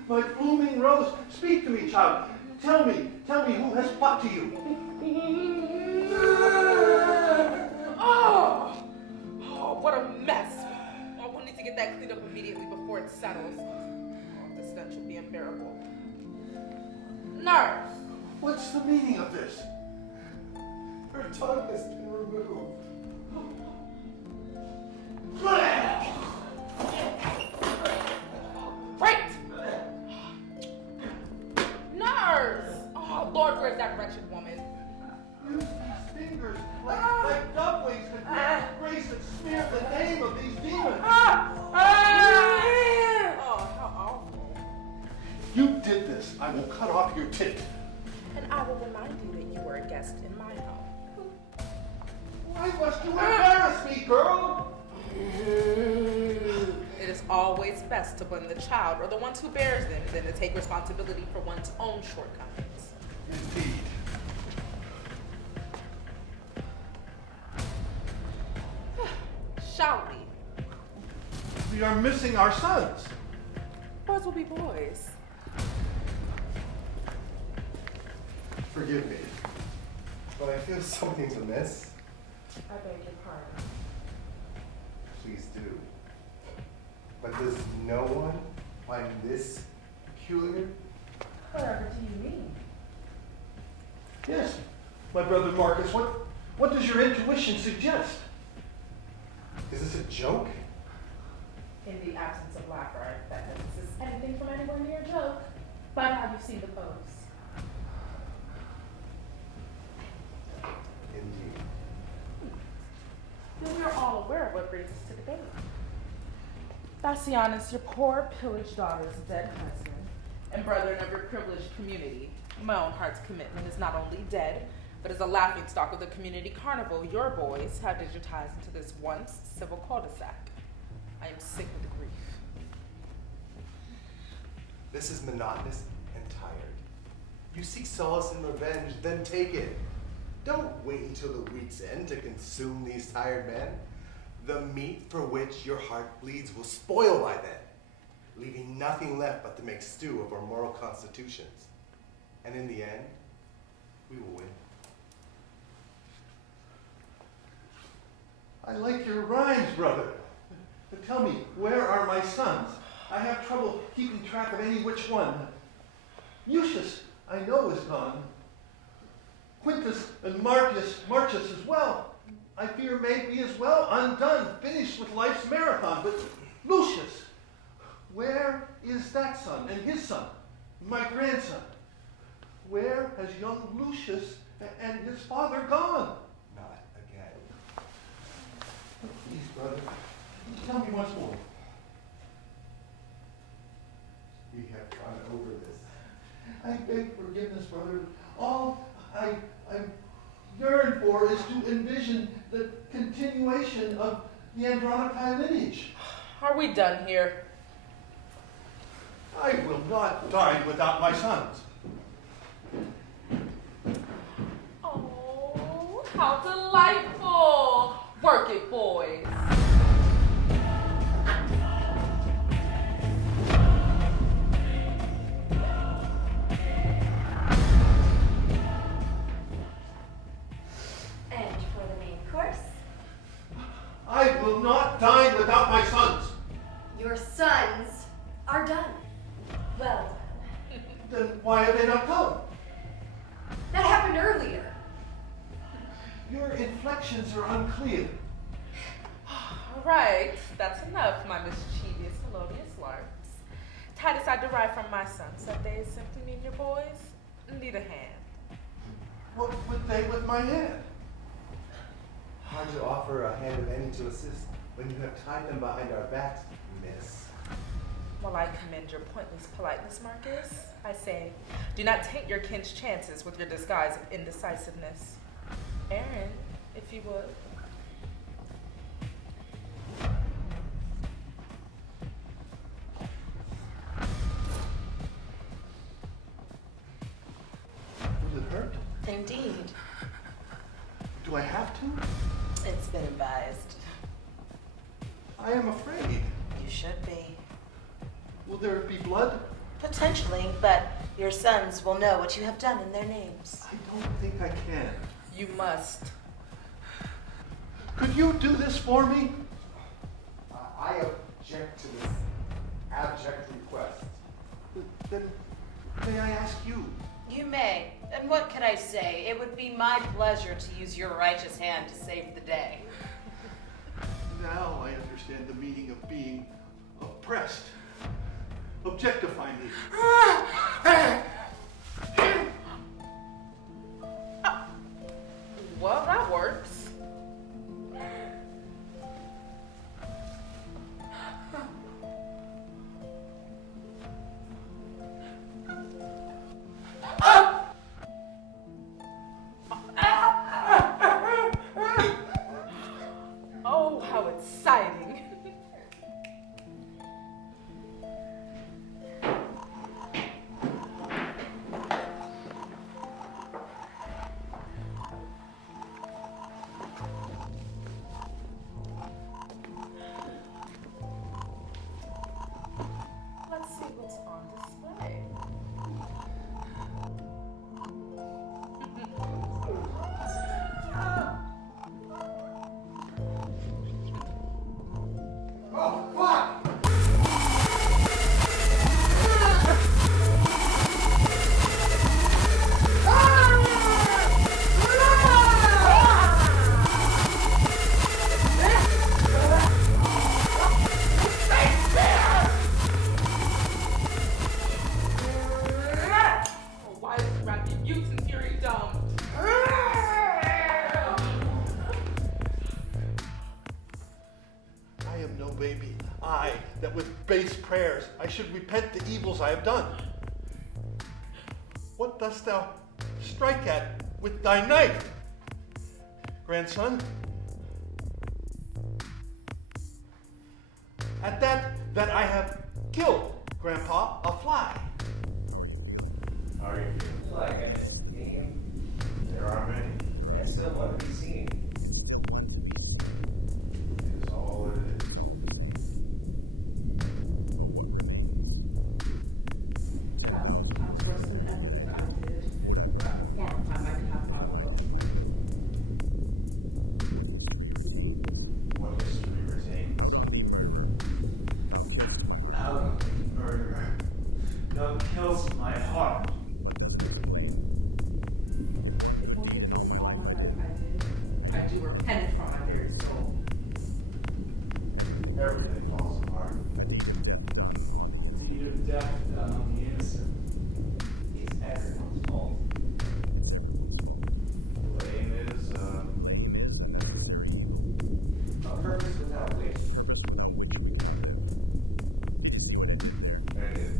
my blooming rose. Speak to me, child. Tell me who has what to you? Oh, what a mess. Oh, we'll need to get that cleaned up immediately before it settles. Oh, the stench will be unbearable. Nurse! What's the meaning of this? Her tongue has been removed. Right! Nurse! Oh, Lord, where's that wretched woman? Use these fingers like dumplings to grace and smear the name of these demons. Oh, how awful. You did this. I will cut off your tit. And I will remind you that you were a guest in my home. Why must you embarrass me, girl? It is always best to blame the child or the ones who bears them than to take responsibility for one's own shortcomings. Indeed. Shall we? We are missing our sons. Boys will be boys. Forgive me, but I feel something's amiss. I beg your pardon. Please do. But does no one find this peculiar? Whatever do you mean? Yes, my brother Marcus, what does your intuition suggest? Is this a joke? In the absence of laughter, I bet that this is anything from anywhere near a joke. By now you've seen the pose. Indeed. Then you're all aware of what brings us to the date. Bassianus, your poor, pillaged daughter is a dead husband and brethren of your privileged community. My own heart's commitment is not only dead, but is a laughingstock of the community carnival your boys have digitized into this once civil cul-de-sac. I am sick with grief. This is monotonous and tired. You seek solace in revenge, then take it. Don't wait until the week's end to consume these tired men. The meat for which your heart bleeds will spoil by then, leaving nothing left but to make stew of our moral constitutions. And in the end, we will win. I like your rhymes, brother. But tell me, where are my sons? I have trouble keeping track of any which one. Lucius, I know, is gone. Quintus and Marcius as well. I fear may be as well undone, finished with life's marathon. But Lucius, where is that son and his son, my grandson? Where has young Lucius and his father gone? Not again. Please, brother, tell me once more. We have gone over this. I beg forgiveness, brother. All I yearn for is to envision the continuation of the Andronici lineage. Are we done here? I will not dine without my sons. Oh, how delightful! Work it, boys. And for the main course, I will not dine without my sons. your sons are done. Well done. Then why have they not come? That happened earlier. Your inflections are unclear. All right, that's enough, my mischievous, melodious larks. Titus, I derive from my sons that they simply mean your boys need a hand. What would they with my hand? Hard to offer a hand of any to assist when you have tied them behind our backs, miss. While I commend your pointless politeness, Marcus, I say, do not take your kin's chances with your disguise of indecisiveness. Aaron, if you would. Will it hurt? Indeed. Do I have to? It's been advised. I am afraid. You should be. Will there be blood? Potentially, but your sons will know what you have done in their names. I don't think I can. You must. Could you do this for me? I object to this abject request. Then may I ask you? You may. And what can I say? It would be my pleasure to use your righteous hand to save the day. Now I understand the meaning of being oppressed. Objectify me. Well, that works. Oh, how exciting. Let's see what's on display. Oh, fuck! Oh, why is Rapid Mutant Fury dumb? I am no baby. I, that with base prayers I should repent the evils I have done. What dost thou strike at with thy knife, grandson? At that I have killed, Grandpa, a fly. How are you feeling? feel like I missed the theme. There are many. And I still want to be seen. It is all it is. Times worse than everything I did. But one time I could have my will. What history retains. How murderer kills my heart. If one could do all my life I do repent from my very soul. Everything falls apart. Deed of death done on the innocent. It's everyone's fault. Blame is, A purpose without which. very good.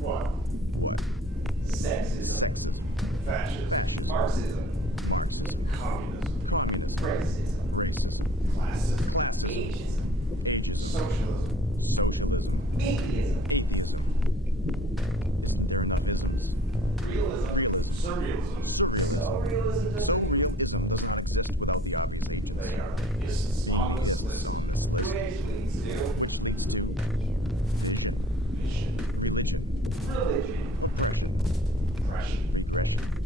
What? Sexism, Fascism, Marxism, communism, racism, classism, ageism, socialism, atheism, realism. surrealism. So realism doesn't even. They are the lists on this list. Which leads to Mission, religion, oppression,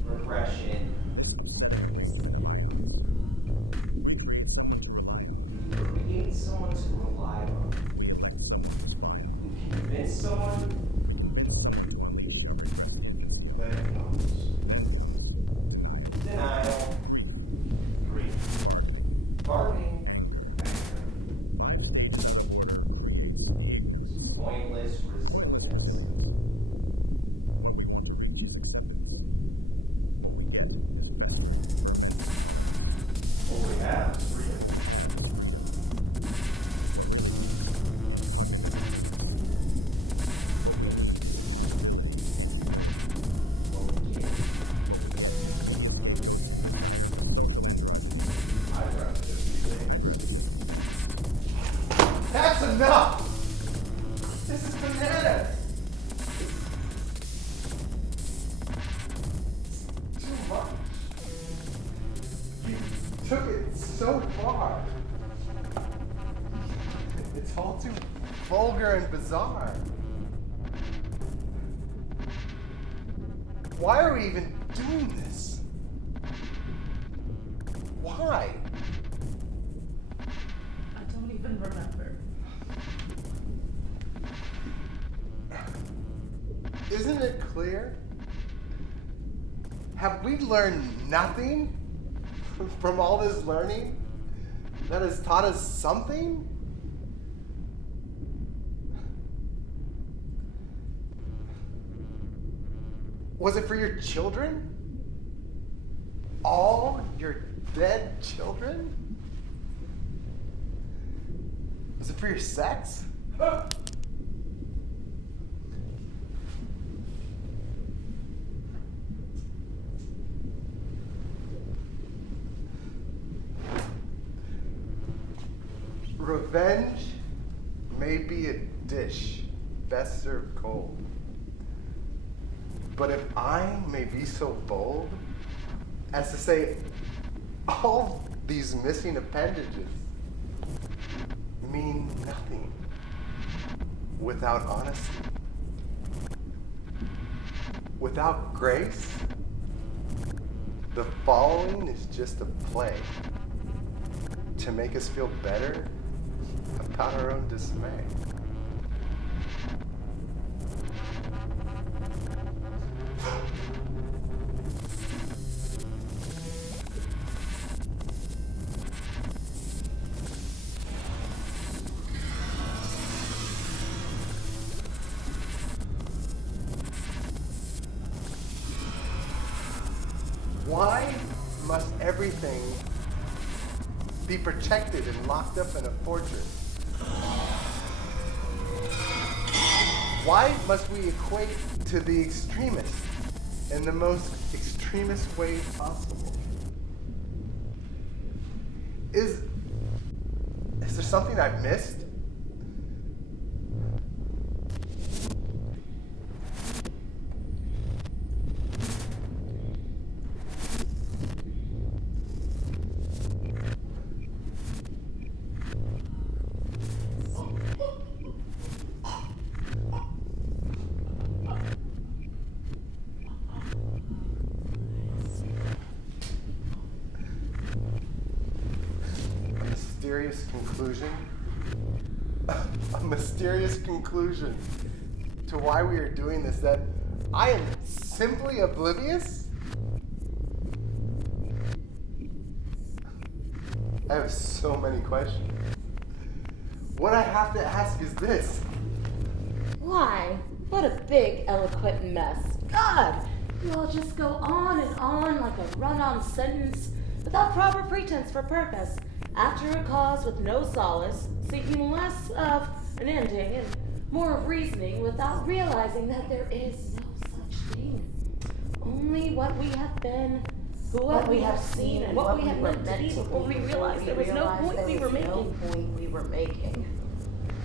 repression. We need someone to rely on. Who can convince someone. vengeance, Denial. grief, Bargaining. anger, Pointless resilience. what we have is freedom. I'd rather just be things. That's enough! This is bananas! It's too much. You took it so far. It's all too vulgar and bizarre. Why are we even doing this? Why? I don't even remember. Isn't it clear? Have we learned nothing from all this learning that has taught us something? Was it for your children? All your dead children? Was it for your sex? Revenge may be a dish best served cold. But if I may be so bold as to say all these missing appendages mean nothing without honesty, without grace, the following is just a play to make us feel better about our own dismay. Why must everything be protected and locked up in a fortress? Why must we equate to the extremist in the most extremist way possible? Is there something I've missed? mysterious conclusion? A mysterious conclusion to why we are doing this that I am simply oblivious? I have so many questions. What I have to ask is this. Why? What a big, eloquent mess. God! You all just go on and on like a run-on sentence without proper pretense for purpose, after a cause with no solace, seeking less of an ending and more of reasoning without realizing that there is no such thing. Only what we have been, what we have seen, and what we have meant to be before we realized there was no point we were making.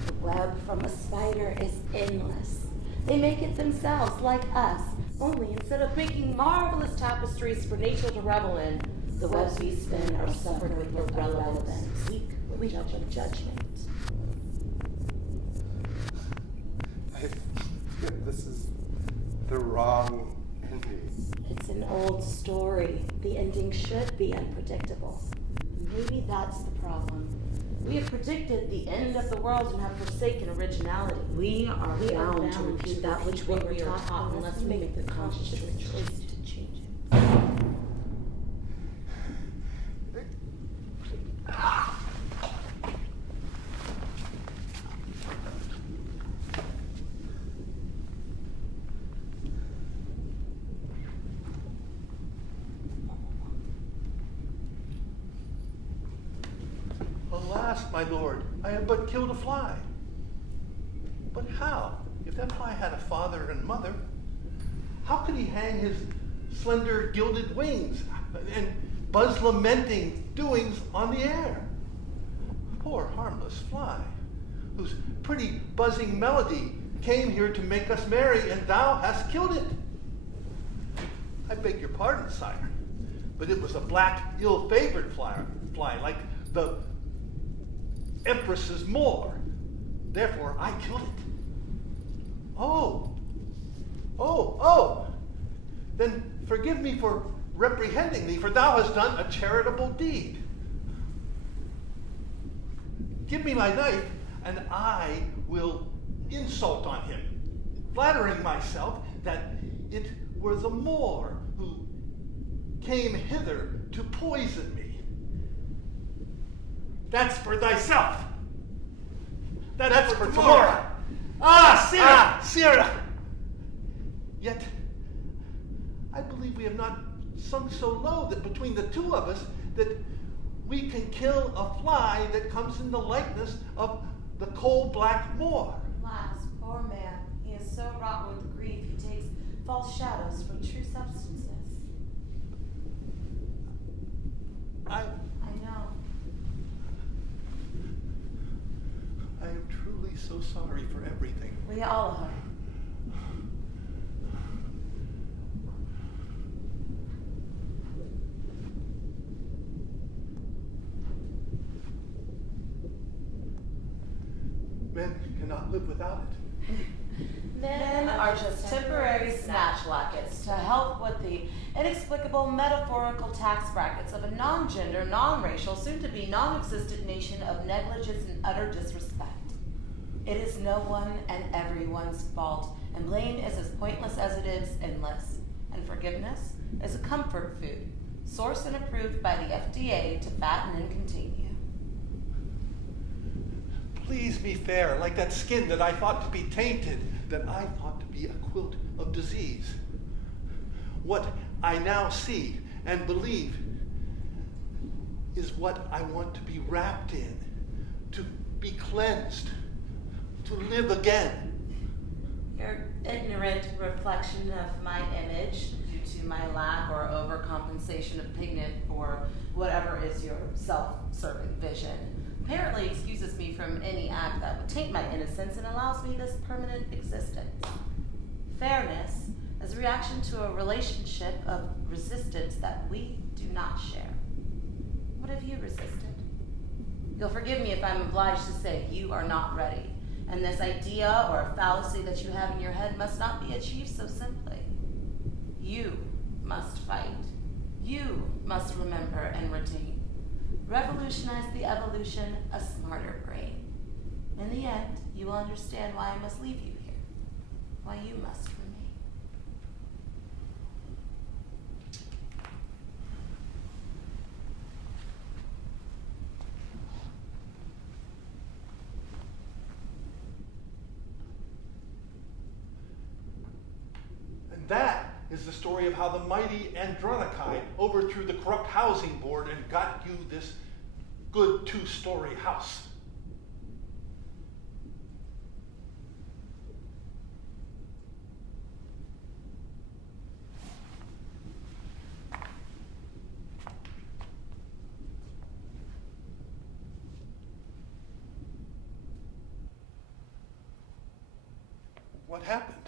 The web from a spider is endless. They make it themselves, like us, only instead of making marvelous tapestries for nature to revel in, the webs we spin are suffered with irrelevance, weak with judgment. I feel this is the wrong ending. It's an old story. The ending should be unpredictable. Maybe that's the problem. We have predicted the end of the world and have forsaken originality. We are bound to repeat that which we are taught unless we make the conscious choice to change it. Alas, my lord, I have but killed a fly. But how? If that fly had a father and mother, how could he hang his slender gilded wings and buzz lamenting doings on the air? Poor harmless fly, whose pretty buzzing melody came here to make us merry, and thou hast killed it. I beg your pardon, sire, but it was a black, ill-favored fly like the Empress's Moor. Therefore, I killed it. Oh. Then forgive me for reprehending thee, for thou hast done a charitable deed. Give me my knife, and I will insult on him, flattering myself that it were the Moor who came hither to poison me. That's for thyself. That's for tomorrow. Sira! Yet, I believe we have not sunk so low that between the two of us that we can kill a fly that comes in the likeness of the coal-black Moor. Alas, poor man, he is so wrought with grief he takes false shadows for true substances. I know. I am truly so sorry for everything. We all are. Men cannot live without it. Men are just temporary snatch lackets to help with the inexplicable metaphorical tax brackets of a non-gender, non-racial, soon-to-be non-existent nation of negligence and utter disrespect. It is no one and everyone's fault, and blame is as pointless as it is endless. And forgiveness is a comfort food, sourced and approved by the FDA to fatten and contain you. Please be fair, like that skin that I thought to be tainted, that I thought to be a quilt of disease. What I now see and believe is what I want to be wrapped in, to be cleansed, to live again. Your ignorant reflection of my image due to my lack or overcompensation of pigment or whatever is your self-serving vision apparently excuses me from any act that would taint my innocence and allows me this permanent existence. Fairness is a reaction to a relationship of resistance that we do not share. What have you resisted? You'll forgive me if I'm obliged to say you are not ready, and this idea or fallacy that you have in your head must not be achieved so simply. You must fight. You must remember and retain. revolutionize the evolution, a smarter brain. In the end, you will understand why I must leave you here, why you must remain. And that is the story of how the mighty Andronici overthrew the corrupt housing board and got you this good 2-story house. What happened?